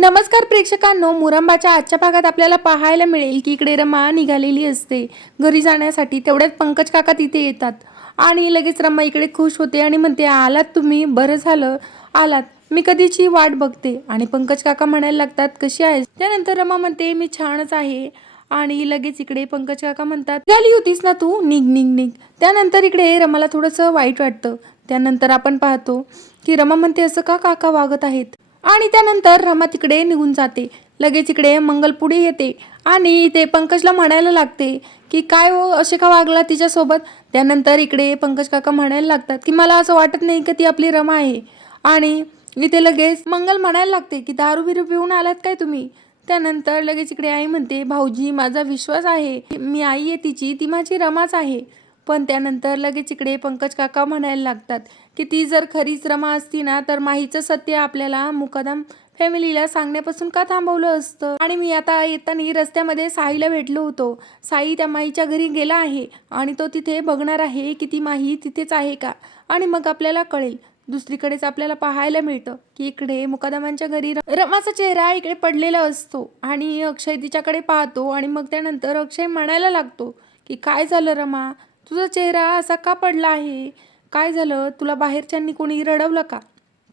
नमस्कार प्रेक्षकांनो मुरंबाच्या आजच्या भागात आपल्याला पाहायला मिळेल की इकडे रमा निघालेली असते. घरी जाण्यासाठी तेवढ्यात पंकज काका तिथे येतात. आणि लगेच रमा इकडे खुश होते आणि म्हणते आलात तुम्ही? बरं झालं. आलात. मी कधीची वाट बघते. आणि पंकज काका म्हणायला लागतात कशी आहेस? त्यानंतर रमा म्हणते मी छानच आहे. आणि लगेच इकडे पंकज काका म्हणतात झाली होतीस ना तू? निघ निघ निघ. त्यानंतर इकडे रमाला थोडंसं वाईट वाटतं. त्यानंतर आपण पाहतो की रमा म्हणते असं का काका वागत आहेत? आणि त्यानंतर रमा तिकडे निघून जाते. लगेच इकडे मंगल पुढे येते. आणि ते पंकजला म्हणायला लागते की काय हो असे का वागला तिच्यासोबत? त्यानंतर इकडे पंकज काका म्हणायला लागतात की मला असं वाटत नाही की ती आपली रमा आहे? आणि इथे लगेच मंगल म्हणायला लागते की दारू बिरू पिऊन आलात काय तुम्ही? त्यानंतर लगेच इकडे आई म्हणते भाऊजी माझा विश्वास आहे. मी आई आहे तिची ती माझी रमाच आहे. पण त्यानंतर लगेच इकडे पंकज काका म्हणायला लागतात की ती जर खरीच रमा असती ना तर माहीचं सत्य आपल्याला मुकदम फॅमिलीला सांगण्यापासून का थांबवलं असतं? आणि मी आता येताना रस्त्यामध्ये साईला भेटलो होतो. साई त्या माईच्या घरी गेला आहे आणि तो तिथे बघणार आहे की ती माही तिथेच आहे का? आणि मग आपल्याला कळेल. दुसरीकडेच आपल्याला पाहायला मिळतं की इकडे मुकादमांच्या घरी रमाचा चेहरा इकडे पडलेला असतो आणि अक्षय तिच्याकडे पाहतो आणि मग त्यानंतर अक्षय म्हणायला लागतो की काय झालं रमा? तुझा चेहरा असा का पडला आहे? काय झालं? तुला बाहेरच्यांनी कोणी रडवलं का?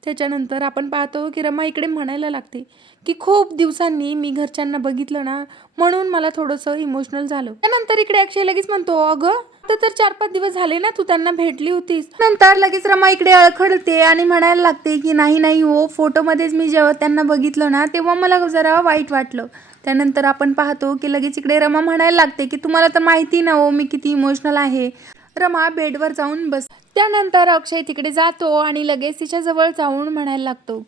त्याच्यानंतर आपण पाहतो की रमा इकडे म्हणायला लागते की खूप दिवसांनी मी घरच्यांना बघितलं ना म्हणून मला थोडंसं इमोशनल झालं. त्यानंतर इकडे अक्षय लगेच म्हणतो अगं आता तर चार पाच दिवस झाले ना तू त्यांना भेटली होतीस. नंतर लगेच रमा इकडे अळखडते आणि म्हणायला लागते की नाही नाही हो फोटोमध्येच मी जेव्हा त्यांना बघितलं ना तेव्हा मला जरा वाईट वाटलं. त्यानंतर आपण पाहतो की लगेच इकडे रमा म्हणायला लागते की तुम्हाला तर माहिती ना हो मी किती इमोशनल आहे. रमा बेडवर जाऊन बस त्यानंतर अक्षय तिकडे जातो आणि लगेच तिच्या जवळ जाऊन म्हणायला लागतो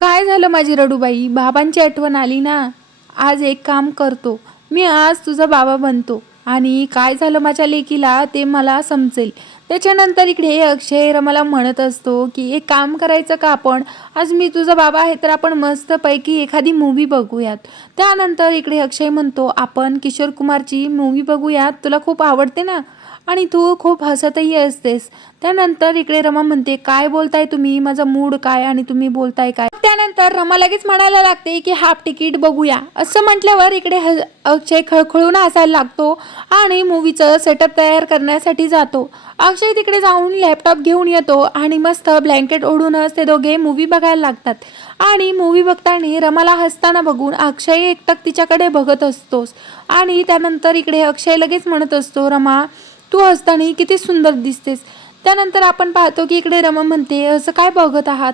काय झालं माझी रडूबाई? बाबांची आठवण आली ना? आज एक काम करतो. मी आज तुझा बाबा बनतो. आणि काय झालं माझ्या लेकीला ते मला समजेल. त्याच्यानंतर इकडे अक्षय रमाला म्हणत असतो की एक काम करायचं का आपण? आज मी तुझा बाबा आहे तर आपण मस्तपैकी एखादी मूवी बघूयात. त्यानंतर इकडे अक्षय म्हणतो आपण किशोर कुमारची मूवी बघूयात. तुला खूप आवडते ना? आणि तू खूप हसतही असतेस. त्यानंतर इकडे रमा म्हणते काय बोलताय तुम्ही? माझा मूड काय आणि तुम्ही बोलताय काय? त्यानंतर रमा लगेच म्हणायला लागते की हाफ तिकीट बघूया. असं म्हटल्यावर इकडे ह अक्षय खळखळून हसायला लागतो आणि मूवीचं सेटअप तयार करण्यासाठी जातो. अक्षय तिकडे जाऊन लॅपटॉप घेऊन येतो आणि मस्त ब्लँकेट ओढूनच ते दोघे मूवी बघायला लागतात. आणि मूवी बघताना रमाला हसताना बघून अक्षय एकटक तिच्याकडे बघत असतोस. आणि त्यानंतर इकडे अक्षय लगेच म्हणत असतो रमा तू हसताना किती सुंदर दिसतेस. त्यानंतर आपण पाहतो की इकडे रमा म्हणते असं काय बघत आहात?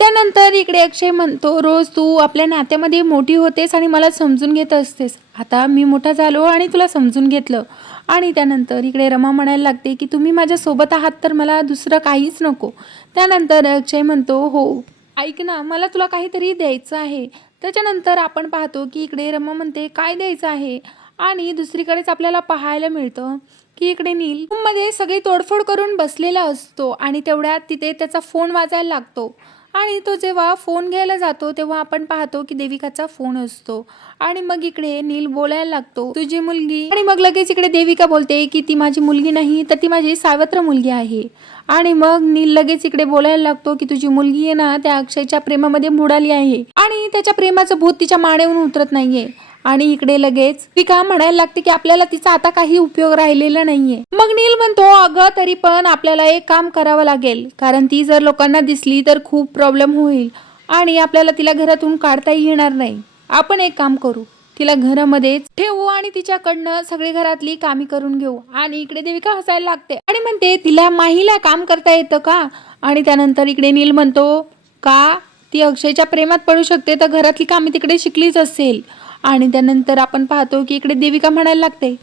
त्यानंतर इकडे अक्षय म्हणतो रोज तू आपल्या नात्यामध्ये मोठी होतेस आणि मला समजून घेत असतेस. आता मी मोठा झालो आणि तुला समजून घेतलं. आणि त्यानंतर इकडे रमा म्हणायला लागते की तुम्ही माझ्यासोबत आहात तर मला दुसरं काहीच नको. त्यानंतर अक्षय म्हणतो हो ऐक ना मला तुला काहीतरी द्यायचं आहे. त्याच्यानंतर आपण पाहतो की इकडे रमा म्हणते काय द्यायचं आहे? आणि दुसरीकडेच आपल्याला पाहायला मिळतं. की इकडे नील मध्ये सगळी तोडफोड करून बसलेला असतो आणि तेवढ्यात तिथे त्याचा फोन वाजायला लागतो. आणि तो जेव्हा फोन घ्यायला जातो तेव्हा आपण पाहतो की देविकाचा फोन असतो. आणि मग इकडे नील बोलायला लागतो तुझी मुलगी आणि मग लगेच इकडे देविका बोलते की ती माझी मुलगी नाही तर ती माझी सावत्र मुलगी आहे. आणि मग नील लगेच इकडे बोलायला लागतो की तुझी मुलगी आहे ना त्या अक्षयच्या प्रेमामध्ये बुडाली आहे. आणि त्याच्या प्रेमाचं भूत तिच्या मानेहून उतरत नाहीये. आणि इकडे लगेच का म्हणायला लागते की आपल्याला तिचा आता काही उपयोग राहिलेला नाहीये. मग नील म्हणतो अगं तरी पण आपल्याला एक काम करावं लागेल. कारण ती जर लोकांना दिसली तर खूप प्रॉब्लेम होईल आणि आपल्याला तिला घरातून काढताही येणार नाही. आपण एक काम करू. तिला घरामध्येच ठेवू आणि तिच्याकडनं सगळी घरातली कामी करून घेऊ. आणि इकडे देविका हसायला लागते आणि म्हणते तिला माहीला काम करता येतं का? आणि त्यानंतर इकडे नील म्हणतो का? ती अक्षयच्या प्रेमात पडू शकते तर घरातली कामे तिकडे शिकलीच असेल. आणि त्यानंतर आपण पाहतो की इकडे देविका म्हणायला लागते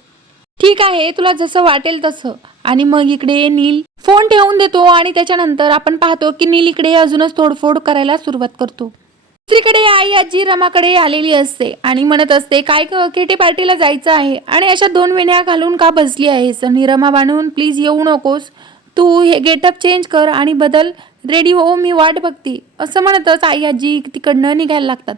ठीक आहे तुला जसं वाटेल तसं. आणि मग इकडे नील फोन ठेवून देतो आणि त्याच्यानंतर आपण पाहतो की नील इकडे अजूनच तोडफोड करायला सुरुवात करतो. दुसरीकडे आई आजी रमाकडे आलेली असते आणि म्हणत असते काय ग पार्टीला जायचं आहे? आणि अशा दोन वेण्या घालून का बसली आहेस? आणि रमा बांधून प्लीज येऊ नकोस. तू हे गेटअप चेंज कर आणि बदल. रेडी हो मी वाट बघते. असं म्हणतच आई आजी तिकडनं निघायला लागतात.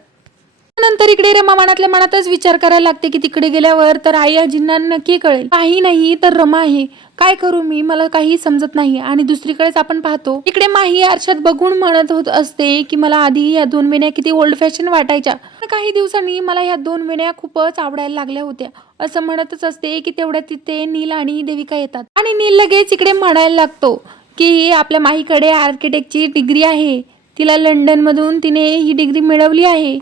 नंतर इकडे रमा मनातल्या मनातच विचार करायला लागते की तिकडे गेल्यावर तर आई आजींना नक्की कळेल. काही नाही तर रमा आहे. काय करू मी? मला काही समजत नाही. आणि दुसरीकडेच आपण पाहतो इकडे माही आरशात बघून म्हणत होत असते की मला आधी या दोन वेण्या किती ओल्ड फॅशन वाटायच्या. काही दिवसांनी मला ह्या दोन वेण्या खूपच आवडायला लागल्या होत्या. असं म्हणतच असते की तेवढ्या तिथे नील आणि देविका येतात. आणि नील लगेच इकडे म्हणायला लागतो की आपल्या माहीकडे आर्किटेक्टची डिग्री आहे. तिला लंडनमधून तिने ही डिग्री मिळवली आहे.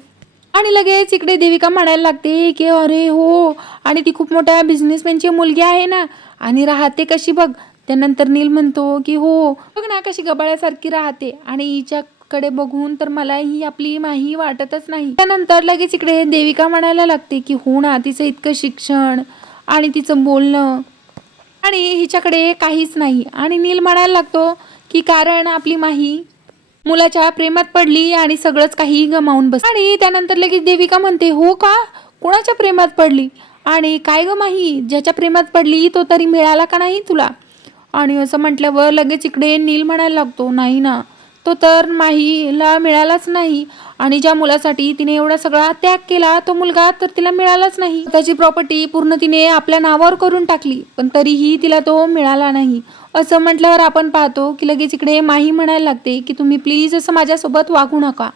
आणि लगेच इकडे देविका म्हणायला लागते की अरे हो आणि ती खूप मोठ्या बिझनेसमॅनची मुलगी आहे ना आणि राहते कशी बघ. त्यानंतर नील म्हणतो की हो बघ ना कशी गबाळ्यासारखी राहते आणि हिच्याकडे बघून तर मला ही आपली माही वाटतच नाही. त्यानंतर लगेच इकडे देविका म्हणायला लागते की हो ना तिचं इतकं शिक्षण आणि तिचं बोलणं आणि हिच्याकडे काहीच नाही. आणि नील म्हणायला लागतो की कारण आपली माही मुलाच्या प्रेमात पडली आणि सगळंच काही गमावून बस आणि त्यानंतर लगेच देविका म्हणते हो का? कोणाच्या प्रेमात पडली? आणि काय ग माही? ज्याच्या प्रेमात पडली तो तरी मिळाला का नाही तुला? आणि असं म्हटल्यावर लगेच इकडे नील म्हणायला लागतो नाही ना. तो तर माहीला मिळालाच नाही. आणि ज्या मुलासाठी तिने एवढा सगळा त्याग केला तो मुलगा तर तिला मिळालाच नाही. त्याची प्रॉपर्टी पूर्ण तिने आपल्या नावावर करून टाकली पण तरीही तिला तो मिळाला नाही. असं म्हटल्यावर आपण पाहतो की लगेच इकडे माही म्हणायला लागते की तुम्ही प्लीज असं माझ्यासोबत वागू नका.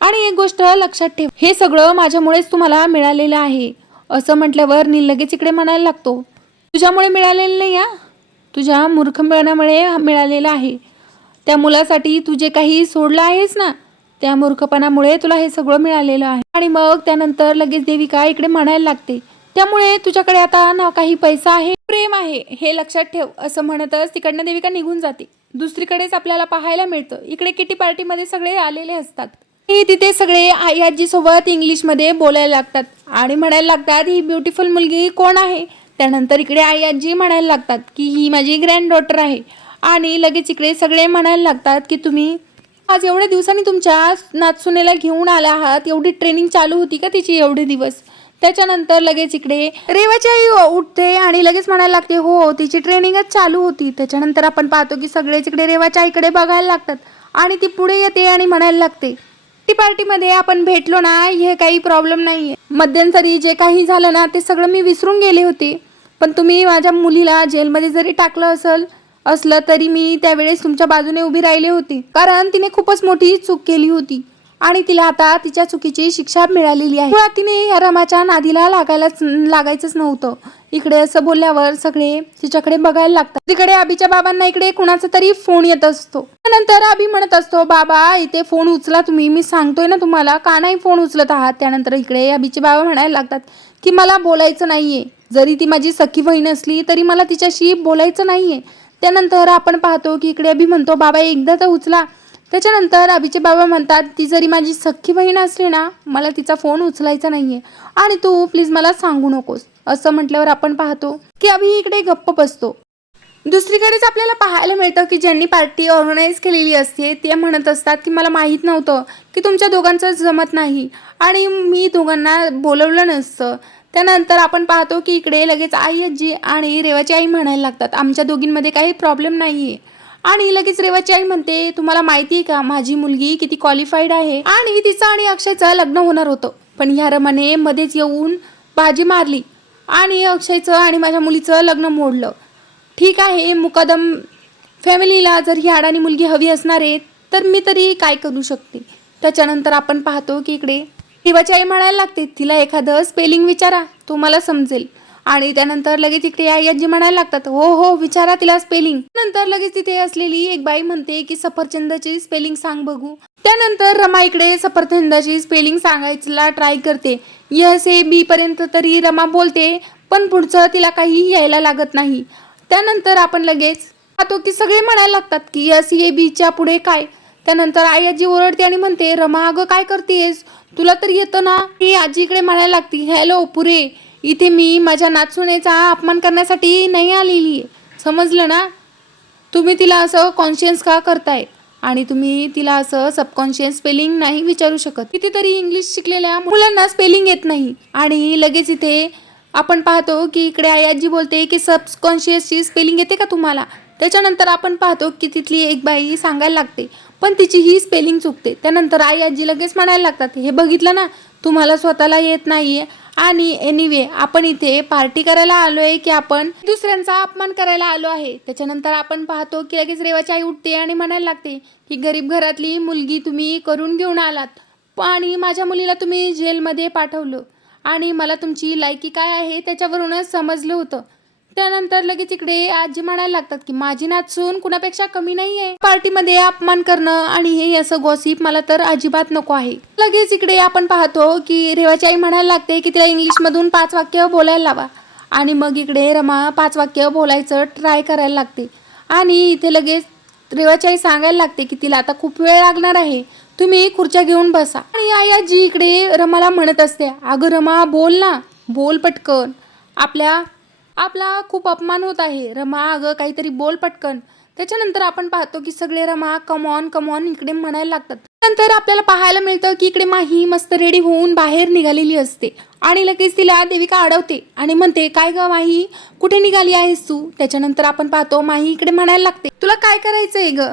आणि एक गोष्ट लक्षात ठेव हे सगळं माझ्यामुळेच तुम्हाला मिळालेलं आहे. असं म्हटल्यावर नील लगेच इकडे म्हणायला लागतो तुझ्यामुळे मिळालेलं नाही या तुझ्या मूर्खपणामुळे मिळालेलं आहे. त्या मुलासाठी तू जे काही सोडलं आहेस ना त्या मूर्खपणामुळे तुला हे सगळं मिळालेलं आहे. आणि मग त्यानंतर लगेच देविका इकडे म्हणायला लागते त्यामुळे तुझ्याकडे आता ना काही पैसा आहे? प्रेम आहे हे लक्षात ठेव असं म्हणतच तिकडनं देविका निघून जाते. दुसरीकडेच आपल्याला पाहायला मिळतं. इकडे किटी पार्टीमध्ये सगळे आलेले असतात. तिथे सगळे आई आजीसोबत इंग्लिशमध्ये बोलायला लागतात. आणि म्हणायला लागतात ही ब्युटिफुल मुलगी कोण आहे? त्यानंतर इकडे आई आजी म्हणायला लागतात की ही माझी ग्रँड डॉटर आहे. आणि लगेच इकडे सगळे म्हणायला लागतात की तुम्ही आज एवढ्या दिवसांनी तुमच्या नाचसुनेला घेऊन आला आहात एवढी ट्रेनिंग चालू होती का तिची एवढे दिवस? त्याच्यानंतर लगेच इकडे रेवाची आई उठते आणि लगेच म्हणायला लागते हो तिची ट्रेनिंगच चालू होती. त्याच्यानंतर आपण पाहतो की सगळेच इकडे रेवाच्या आईकडे बघायला लागतात आणि ती पुढे येते आणि म्हणायला लागते टी पार्टीमध्ये आपण भेटलो ना हे काही प्रॉब्लेम नाही आहे मध्यंतरी जे काही झालं ना ते सगळं मी विसरून गेले होते. पण तुम्ही माझ्या मुलीला जेलमध्ये जरी टाकलं असेल असलं तरी मी त्यावेळेस तुमच्या बाजूने उभी राहिली होती. कारण तिने खूपच मोठी चूक केली होती. आणि तिला आता तिच्या चुकीची शिक्षा मिळालेली आहे. मुळात तिने या रमाच्या नादीला लागायलाच लागायचंच नव्हतं. इकडे असं बोलल्यावर सगळे तिच्याकडे बघायला लागतात. तिकडे अभिच्या बाबांना इकडे कुणाचा तरी फोन येत असतो. त्यानंतर अभि म्हणत असतो बाबा इथे फोन उचला तुम्ही. मी सांगतोय ना तुम्हाला का नाही फोन उचलत आहात? त्यानंतर इकडे अभिचे बाबा म्हणायला लागतात की मला बोलायचं नाहीये. जरी ती माझी सखी बहीण असली तरी मला तिच्याशी बोलायचं नाहीये. त्यानंतर आपण पाहतो की इकडे अभि म्हणतो बाबा एकदा तर उचला. त्याच्यानंतर अभिचे बाबा म्हणतात ती जरी माझी सख्खी बहीण असली ना मला तिचा फोन उचलायचा नाहीये. आणि तू प्लीज मला सांगू नकोस. असं म्हटल्यावर आपण पाहतो की अभि इकडे गप्प बसतो. दुसरीकडेच आपल्याला पाहायला मिळतं की ज्यांनी पार्टी ऑर्गनाईज केलेली असते ते म्हणत असतात की मला माहीत नव्हतं की तुमच्या दोघांचं जमत नाही. आणि मी दोघांना बोलवलं नसतं. त्यानंतर आपण पाहतो की इकडे लगेच आई आजी आणि रेवाची आई म्हणायला लागतात. आमच्या दोघींमध्ये काही प्रॉब्लेम नाही आहे आणि लगेच रेवाची आई म्हणते तुम्हाला माहिती आहे का माझी मुलगी किती क्वालिफाईड आहे? आणि तिचं आणि अक्षयचं लग्न होणार होतं. पण ह्या रमाने मध्येच येऊन भाजी मारली आणि अक्षयचं आणि माझ्या मुलीचं लग्न मोडलं. ठीक आहे मुकादम फॅमिलीला जर ही अडाणी मुलगी हवी असणार आहे तर मी तरी काय करू शकते? त्याच्यानंतर आपण पाहतो की इकडे देवाची आई म्हणायला लागते तिला एखादं स्पेलिंग विचारा तो मला समजेल. आणि त्यानंतर लगेच इकडे आई आजी म्हणायला लागतात हो हो विचारा तिला स्पेलिंग नंतर लगेच तिथे असलेली एक बाई म्हणते की सफरचंदाची स्पेलिंग सांग बघू. त्यानंतर रमा इकडे सफरचंदाची स्पेलिंग सांगायला ट्राय करते. यस ए बी पर्यंत तरी रमा बोलते पण पुढचं तिला काही यायला लागत नाही. त्यानंतर आपण लगेच पाहतो की सगळे म्हणायला लागतात की यस ए बीच्या पुढे काय? त्यानंतर आई आजी ओरडते आणि म्हणते रमा अगं काय करतेस? तुला तर येतं ना? ही आजी इकडे म्हणायला लागती हॅलो पुरे इथे मी माझ्या नाचुनेचा अपमान करण्यासाठी नाही आलेली आहे. समजलं ना? तुम्ही तिला असं कॉन्शियस का करताय? आणि तुम्ही तिला असं सबकॉन्शियस स्पेलिंग नाही विचारू शकत. कितीतरी इंग्लिश शिकलेल्या मुलांना स्पेलिंग येत नाही. आणि लगेच इथे आपण पाहतो की इकडे आई आजी बोलते की सबकॉन्शियसची स्पेलिंग येते का तुम्हाला? त्याच्यानंतर आपण पाहतो की तिथली एक बाई सांगायला लागते पण तिची ही स्पेलिंग चुकते. त्यानंतर आई आजी लगेच म्हणायला लागतात हे बघितलं ना तुम्हाला स्वतःला येत नाहीये. आणि एनिवे आपण इथे पार्टी करायला आलो आहे की आपण दुसऱ्यांचा अपमान करायला आलो आहे. त्याच्यानंतर आपण पाहतो की लगेच रेवाची आई उठते आणि म्हणायला लागते की गरीब घरातली मुलगी तुम्ही करून घेऊन आलात. आणि माझ्या मुलीला तुम्ही जेलमध्ये पाठवलं. आणि मला तुमची लायकी काय आहे त्याच्यावरूनच समजलं होतं. त्यानंतर लगेच इकडे आजी म्हणायला लागतात की माझी नाचून कुणापेक्षा कमी नाही आहे पार्टीमध्ये अपमान करणं आणि हे असं गॉसिप मला तर अजिबात नको आहे. लगेच इकडे आपण पाहतो की रेवाची आई म्हणायला लागते की तिला इंग्लिशमधून पाच वाक्य बोलायला लावा. आणि मग इकडे रमा पाच वाक्य बोलायचं ट्राय करायला लागते. आणि इथे लगेच रेवाची आई सांगायला लागते की तिला आता खूप वेळ लागणार आहे. तुम्ही खुर्च्या घेऊन बसा. आणि आई आजी इकडे रमाला म्हणत असते अगं रमा बोल ना. बोल पटकन. आपल्या आपला खूप अपमान होत आहे. रमा अगं काहीतरी बोल पटकन. त्याच्यानंतर आपण पाहतो की सगळे रमा कमॉन कमॉन इकडे म्हणायला लागतात. नंतर आपल्याला पाहायला मिळतं की इकडे माही मस्त रेडी होऊन बाहेर निघालेली असते. आणि लगेच तिला देविका अडवते आणि म्हणते काय ग माही? कुठे निघाली आहेस तू? त्याच्यानंतर आपण पाहतो माही इकडे म्हणायला लागते तुला काय करायचंय ग?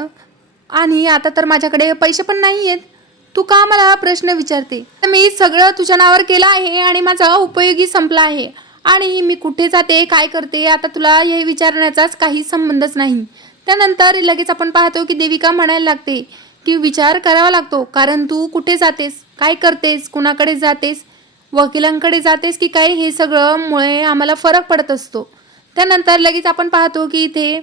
आणि आता तर माझ्याकडे पैसे पण नाही आहेत तू का मला हा प्रश्न विचारते? मी सगळं तुझ्या नावावर केलं आहे आणि माझा उपयोगी संपला आहे. आणि मी कुठे जाते काय करते आता तुला हे विचारण्याचाच काही संबंधच नाही. त्यानंतर लगेच आपण पाहतो की देविका म्हणायला लागते की विचार करावा लागतो कारण तू कुठे जातेस काय करतेस कुणाकडे जातेस वकिलांकडे जातेस की काय हे सगळं मुळे आम्हाला फरक पडत असतो. त्यानंतर लगेच आपण पाहतो की इथे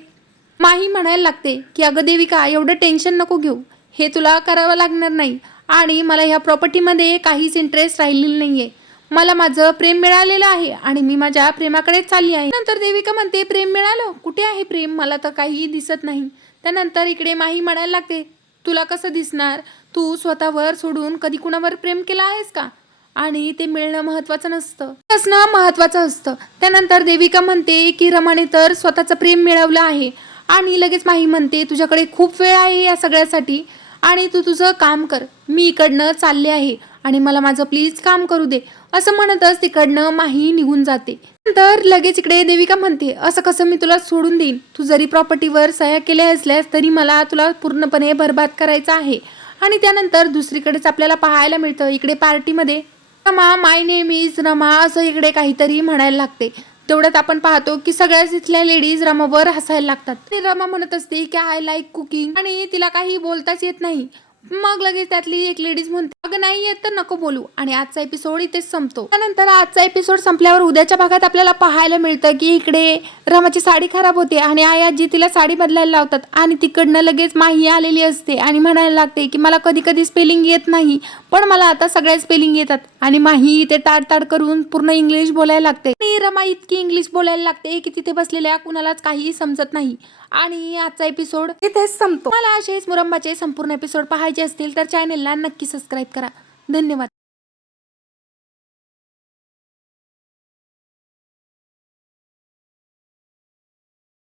माही म्हणायला लागते की अगं देविका एवढं टेन्शन नको घेऊ हे तुला करावं लागणार नाही आणि मला ह्या प्रॉपर्टीमध्ये काहीच इंटरेस्ट राहिलेली नाही आहे मला माझं प्रेम मिळालेलं आहे आणि मी माझ्या प्रेमाकडे चालली आहे. नंतर देविका म्हणते प्रेम मिळालं? कुठे आहे प्रेम? मला तर काहीही दिसत नाही. त्यानंतर इकडे माही म्हणायला लागते तुला कसं दिसणार? तू स्वतःवर सोडून कधी कुणावर प्रेम केलं आहेस का? आणि ते मिळणं महत्वाचं नसतं. असणं महत्वाचं असतं. त्यानंतर देविका म्हणते की रमाने तर स्वतःचं प्रेम मिळवलं आहे. आणि लगेच माही म्हणते तुझ्याकडे खूप वेळ आहे या सगळ्यासाठी आणि तू तुझं काम कर. मी इकडनं चालले आहे. आणि मला माझं प्लीज काम करू दे. असं म्हणतच तिकडनं माही निघून जाते. नंतर लगेच इकडे देविका म्हणते असं कसं मी तुला सोडून देईन? तू जरी प्रॉपर्टीवर सह्या केल्या असल्यास तरी मला तुला पूर्णपणे भरभात करायचं आहे. आणि त्यानंतर दुसरीकडेच आपल्याला पाहायला मिळतं इकडे पार्टीमध्ये Rama my name is Rama असं इकडे काहीतरी म्हणायला लागते. तेवढ्यात आपण पाहतो की सगळ्याच इथल्या लेडीज रमावर हसायला लागतात. रमा म्हणत असते की आय लाईक कुकिंग आणि तिला काही बोलताच येत नाही. मग लगेच त्यातली एक लेडीज म्हणते अगं नाही येत तर नको बोलू. आणि आजचा एपिसोड इथेच संपतो. त्यानंतर आजचा एपिसोड संपल्यावर उद्याच्या भागात आपल्याला पाहायला मिळतं की इकडे रमाची साडी खराब होते आणि आई आजी तिला साडी बदलायला लावतात. आणि तिकडनं लगेच माही आलेली असते आणि म्हणायला लागते की मला कधी कधी स्पेलिंग येत नाही पण मला आता सगळ्या स्पेलिंग येतात. आणि माही ते ताड ताड करून पूर्ण इंग्लिश बोलायला लागते. आणि रमा इतकी इंग्लिश बोलायला लागते की तिथे बसलेल्या कुणालाच काही समजत नाही. आणि आजचा एपिसोड तिथेच संपतो. मला असेच मुरंबाचे संपूर्ण एपिसोड पाहायचे असतील तर चॅनेलला नक्की सबस्क्राईब करा. धन्यवाद.